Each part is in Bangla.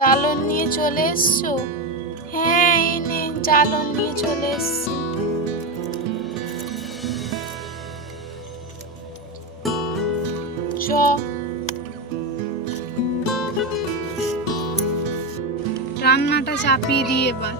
জ্বালন নিয়ে চলে এসছো? হ্যাঁ, এই নে জ্বালন নিয়ে চলে এসছি। চ রান্নাটা চাপিয়ে দিই এবার।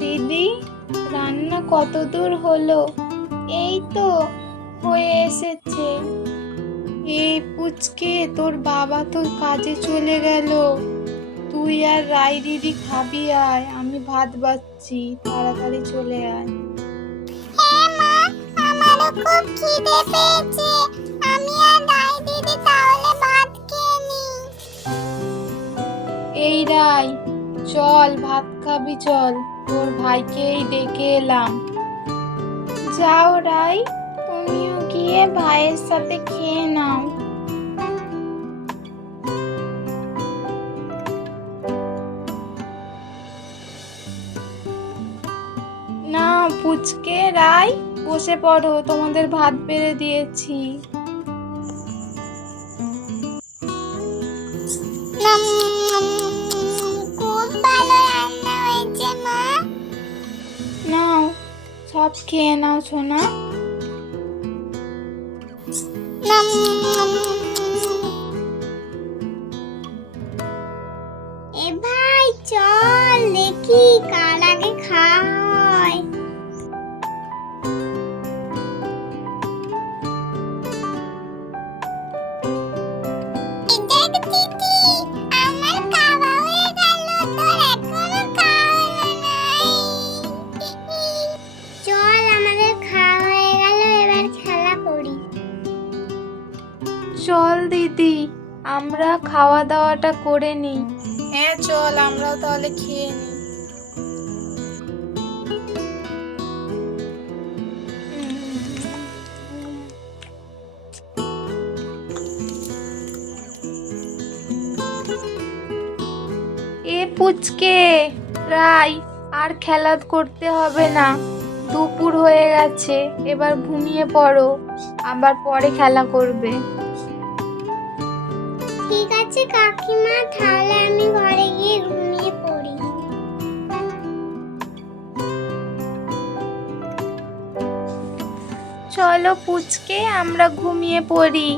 দিদি, রান্না কত দূর হলো? এই তো হয়ে এসেছে। এই পুচকে, তোর বাবা তো কাজে চলে গেল। তুই আর রাই দিদি খাবি আয়, আমি ভাত বাড়ছি, তাড়াতাড়ি চলে আয়। হ্যাঁ মা, আমারও খুব খিদে পেয়েছে। আমি আর রাই দিদি তাহলে ভাত খেয়ে নিই। এই রাই, চল ভাত খাবি চল, তোর ভাইকেই ডেকে এলাম। যাও রাই, তুমিও গিয়ে ভাইয়ের সাথে খেয়ে নাও। না পুচকে, রাই বসে পড়ো, তোমাদের ভাত বেড়ে দিয়েছি। খুব ভালো রান্না হয়েছে মা। নাও, সব খেয়ে নাও সোনা। এ ভাই চল দেখি কার আগে খায়। দেখ দিদি, আমার খাওয়া হয়ে গেল, তোর এখনো খাওয়া হলো নাই। চল আমাদের খাওয়া হয়ে গেল, এবার খেলা করি। চল দিদি, আমরা খাওয়া দাওয়াটা করে নিই। হ্যাঁ চল, আমরাও তাহলে খেয়ে নিই। এ পুচকে, রাই, আর খেলা করতে হবে না, দুপুর হয়ে গেছে, এবার ঘুমিয়ে পড়ো, আবার পরে খেলা করবে। ঠিক আছে কাকিমা, তাহলে আমি ঘরে গিয়ে ঘুমিয়ে পড়ি। চলো পুচকে, আমরা ঘুমিয়ে পড়ি।